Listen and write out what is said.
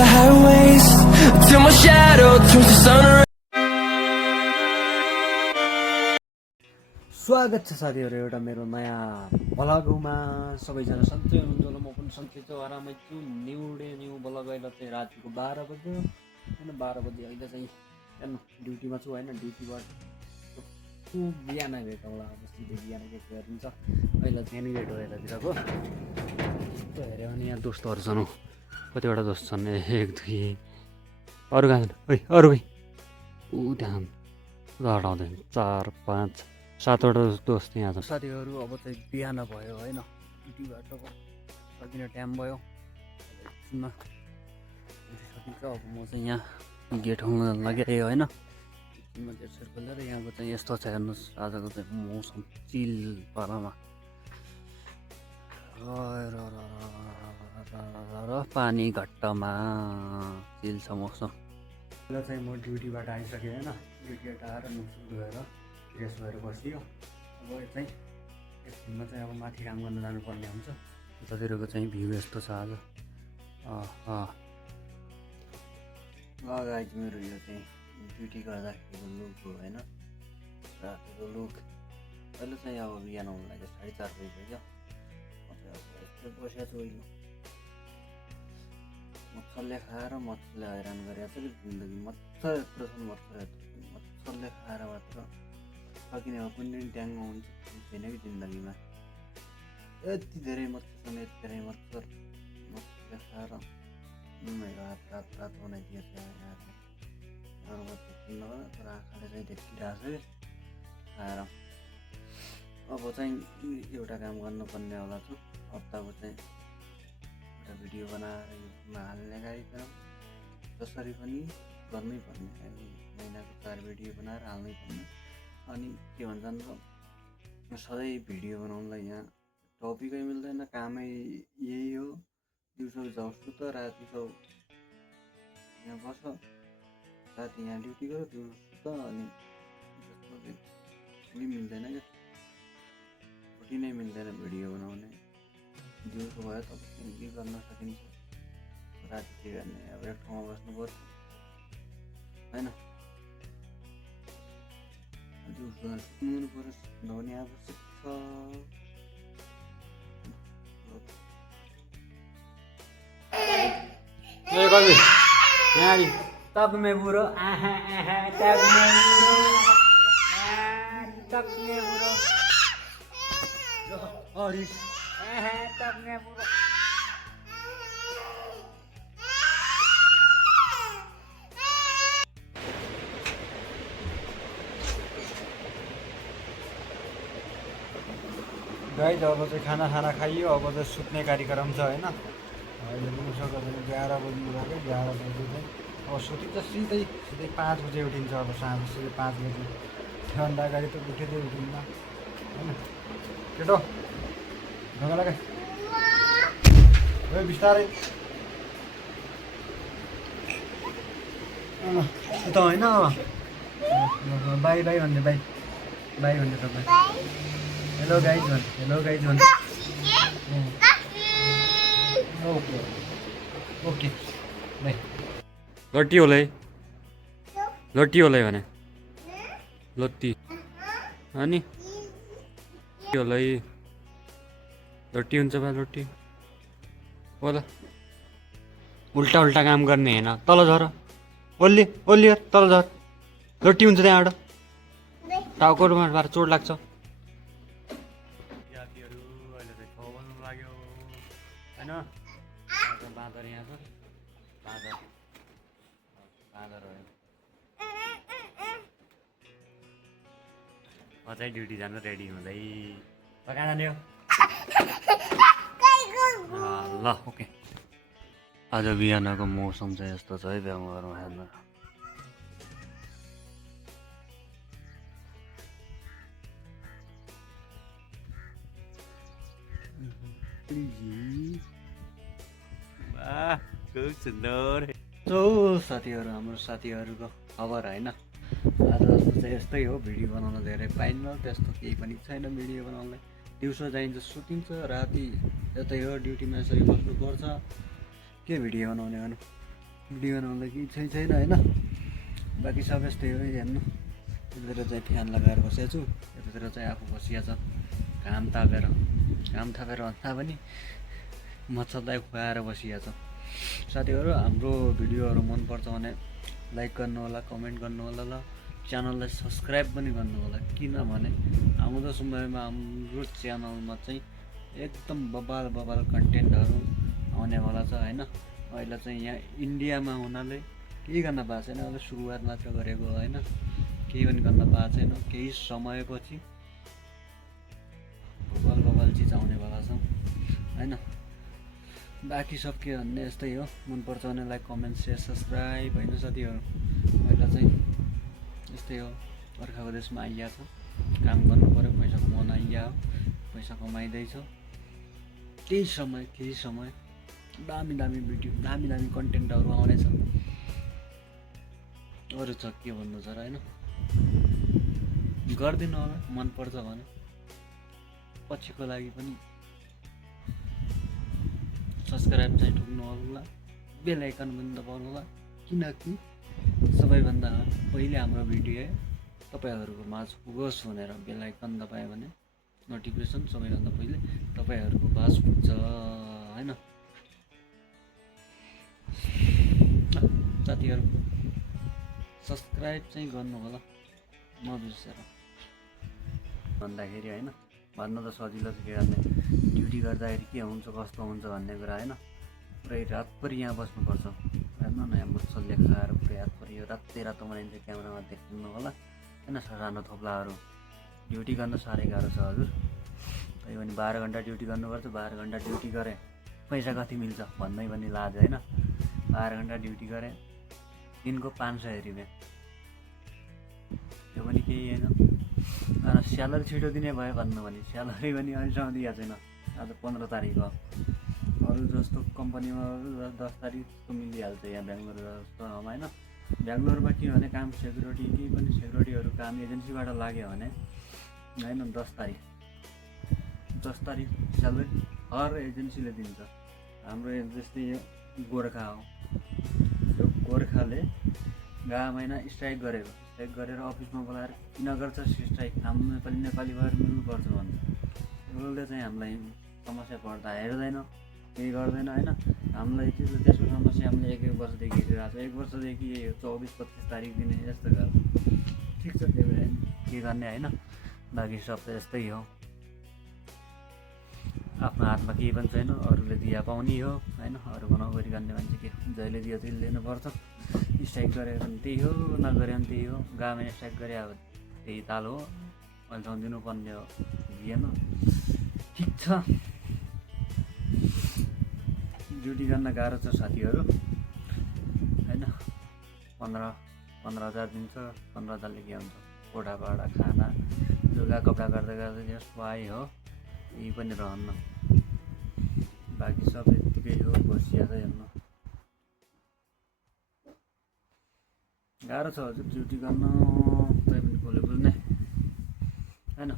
the highways till my shadow turns to sun rays. स्वागत छ साथीहरू एउटा मेरो नयाँ ब्लगमा सबैजना सन्चै हुनुहुन्छ होला म पनि सन्चै छु आरामै छु न्यू ब्लग अहिले चाहिँ रातिको 12 बज्यो हैन 12 बजे अहिले चाहिँ हेर्नु ड्युटीमा छु हैन ड्युटीबाट बिहान भेट होला अब सिधै बिहान के गरिन्छ अहिले चाहिँ नि भेट भएर दिएको त्यो हेर्यो भने यहाँ दोस्तहरू छन् कतिवटा दोस्त छन् 1 2 अरु कहाँ छन् ओइ अरु भाइ उ त्यहाँ हटाउँदैन 4 5 7वटा दोस्त यहाँ छ साथीहरू अब चाहिँ बिहान भयो होइन ड्युटीबाट सकिने टाइम भयो एकछिनमा सकिन्छ अब म चाहिँ यहाँ गेट खोल्न लागिरहेँ होइन एकछिनमा गेट सेट खोलेर यहाँको चाहिँ यस्तो छ हेर्नुहोस् आजको चाहिँ मौसम चिल पारामा र पानी घट्टमा चिल छ मौसम अहिले चाहिँ म ड्युटीबाट आइसकेँ होइन ड्युटीबाट आएर मुखसुख धोएर फ्रेस भएर बसियो अब चाहिँ एकछिनमा चाहिँ अब माथि काम गर्न जानुपर्ने हुन्छ उतातिरको चाहिँ भ्यू यस्तो छ आज गाइज मेरो यो चाहिँ ड्युटी गर्दाखेरिको लुक हो होइन रातिको लुक अहिले चाहिँ अब बिहान आउनु लाग्यो 4:30 बजी क्या यस्तो बसेको छु अहिले मच्छरले खाएर मच्छरले हैरान गरेको छ कि जिन्दगी मच्छर यत्रो छ मच्छरले खाएर मात्र सकिने हो कुनै ड्याङमा हुन्छ छैन कि जिन्दगीमा यति धेरै मच्छर छन् यति धेरै मच्छरले खाएर मेरो हात बनाइदिएको छ तर आँखाले चाहिँ देखिरहेको छ खाएर अब चाहिँ एउटा काम गर्नुपर्ने होला छु हप्ताको चाहिँ एउटा भिडियो बनाएर युट्युबमा हाल्ने कार्यक्रम जसरी पनि गर्नै पर्ने महिनाको 4 भिडियो बनाएर हाल्नै पर्ने अनि के भन्छन् र सधैँ भिडियो बनाउनलाई यहाँ टपिकै मिल्दैन कामै यही हो दिउँसो जाउँछु त राति यहाँ बस राति यहाँ ड्युटी गयो दिउँसो त अनि त्यस्तो मिल्दैन क्या रुटिनै मिल्दैन भिडियो बनाउने दिउँसो भयो तपाईँ के गर्न सकिन्छ राति के गर्ने अब एक ठाउँमा बस्नु पर्छ होइन सुन्नु पर्छ धोनी आवश्यक छ यहाँ तब में बुरो तब में बुरो हरिश तब में बुरो गाइज अब चाहिँ खाना खाइयो अब चाहिँ सुत्ने कार्यक्रम छ होइन अहिले दिउँसोको चाहिँ 11 बजी भएको 11 बजी चाहिँ अब सुतिन्छ सिधै 5 बजे उठिन्छ अब साँझ सिधै 5 बजी त्योभन्दा अगाडि त उठेरै उठिन्न होइन केटो ढुङ्गा लगा बिस्तारै त होइन बाई भन्ने बाई भन्ने तपाईँ हेलो गाइज भन्छ ओके बाई लट्टी होला भने लट्टी अनि होला लट्टी हुन्छ बा लट्टी होला उल्टा काम गर्ने होइन तल झर ओल्ली तल झर लट्टी हुन्छ त्यहाँबाट टाउकोमा बार चोट लाग्छ होइन बाँदर यहाँ छ बाँदर हो म चाहिँ ड्युटी जानु रेडी हुँदै कहाँ जाने हो ल ओके आज बिहानको मौसम चाहिँ यस्तो छ है बेङ्गलोरमा हेर्नु साथीहरू हाम्रो साथीहरूको खबर होइन आज चाहिँ यस्तै हो भिडियो बनाउन धेरै पाइन्न त्यस्तो केही पनि छैन भिडियो बनाउनलाई दिउँसो जाइन्छ सुतिन्छ राति यतै हो ड्युटीमा यसरी बस्नुपर्छ के भिडियो बनाउने गर्नु भिडियो बनाउँदा केही छैन होइन। बाँकी सब यस्तै हो हेर्नु। यतातिर चाहिँ फ्यान लगाएर बसेको छु, यतातिर चाहिँ आफू बसिया छ घाम तापेर भन्दा पनि मच्छरलाई खुवाएर बसिया छ। साथीहरू हाम्रो भिडियोहरू मनपर्छ भने लाइक गर्नु होला, कमेन्ट गर्नु होला, ल च्यानललाई सब्सक्राइब पनि गर्नु होला। किनभने आउँदो समयमा हाम्रो च्यानलमा चाहिँ एकदम बबाल कन्टेन्टहरू आउनेवाला छ होइन। अहिले चाहिँ यहाँ इन्डियामा हुनाले केही गर्न पाएको छैन, अहिले सुरुवात मात्र गरेको होइन, केही पनि गर्न पाएको छैन। केही समयपछि बबाल चिज आउनेवाला छ होइन। बाँकी सब के भन्ने यस्तै हो। मनपर्छ भने लाइक कमेन्ट सेयर सब्सक्राइब होइन साथीहरू। पहिला चाहिँ यस्तै हो, अर्काको देशमा आइया छ, काम गर्नु पऱ्यो, पैसा कमाउन आइया हो, पैसा कमाइँदैछ। केही समय दामी भिडियो दामी कन्टेन्टहरू आउनेछ। अरू छ के भन्नु छ र होइन। गरिदिनु होला मनपर्छ भने, पछिको लागि पनि सब्सक्राइब चाहिँ ठुक्नु होला, बेल आइकन पनि दबाउनु होला। किनकि सबैभन्दा पहिले हाम्रो भिडियो तपाईँहरूको माझ पुगोस् भनेर बेल आइकन दबायो भने नोटिफिकेसन सबैभन्दा पहिले तपाईँहरूको माझ पुग्छ होइन। साथीहरू सब्सक्राइब चाहिँ गर्नु होला नबिर्सेर। भन्दाखेरि होइन भन्न त सजिलो छ, के गर्ने ड्युटी गर्दाखेरि के हुन्छ कस्तो हुन्छ भन्ने कुरा होइन। पुरै रातभरि यहाँ बस्नुपर्छ हेर्नु न, यहाँ मच्छरले खाएर पुरै रातभरि यो रातो बनाइन्छ क्यामेरामा देख्नु होला होइन। सानो थोप्लाहरू ड्युटी गर्न साह्रै गाह्रो छ हजुर। त्यही पनि 12 घन्टा ड्युटी गर्नुपर्छ। 12 घन्टा ड्युटी गरेँ पैसा कति मिल्छ भन्दै पनि लाज होइन। 12 घन्टा ड्युटी गरेँ दिनको 500 रुपियाँ, त्यो पनि केही होइन। अनि स्यालेरी छिटो दिने भयो भन्नु भने स्यालेरी पनि अहिलेसम्म दिएको छैन। आज 15 तारिक हो। अरू जस्तो कम्पनीमा 10 तारिक जस्तो मिलिहाल्छ यहाँ बेङ्गलोर जस्तो होइन। बेङ्गलोरमा के भने काम सेक्युरिटी केही पनि सेक्युरिटीहरू काम एजेन्सीबाट लाग्यो भने होइन 10 तारिक स्यालेरी हर एजेन्सीले दिन्छ। हाम्रो जस्तै यो गोर्खा हो, यो गोर्खाले महिना स्ट्राइक गरेर अफिसमा बोलाएर किन गर्छ स्ट्राइक, हाम्रो नेपाली भएर मिल्नुपर्छ भन्छ। उसले चाहिँ हामीलाई समस्या पर्दा हेर्दैन, केही गर्दैन होइन। हामीलाई त्यसको समस्या हामीले 1 वर्षदेखि हेरिरहेको छ। 1 वर्षदेखि 24-25 तारिक दिने यस्तो गर्छ। ठिक छ, त्यो के गर्ने होइन। बाँकी सब त यस्तै हो, आफ्नो हातमा केही पनि छैन, अरूले दिया पाउने हो होइन। अरूको नगरी गर्ने मान्छे के जहिले दियो त्यही लिनुपर्छ। स्ट्राइक गरेर पनि त्यही हो, नगरे पनि त्यही हो। गाउँमा स्ट्राइक गरे अब त्यही ताल हो, अहिलेसम्म दिनुपर्ने हो, दिएन। ठिक छ, ड्युटी गर्न गाह्रो छ साथीहरू होइन। 15,000 दिन्छ। 15,000ले के हुन्छ, कोठा भाडा खाना लुगा कपडा गर्दै त्यसको आइ हो, यही पनि रहन्न। बाँकी सब यत्तिकै हो, बसिया छ हेर्नु। गाह्रो छ हजुर ड्युटी गर्न, तै पनि कसले बुझ्ने होइन।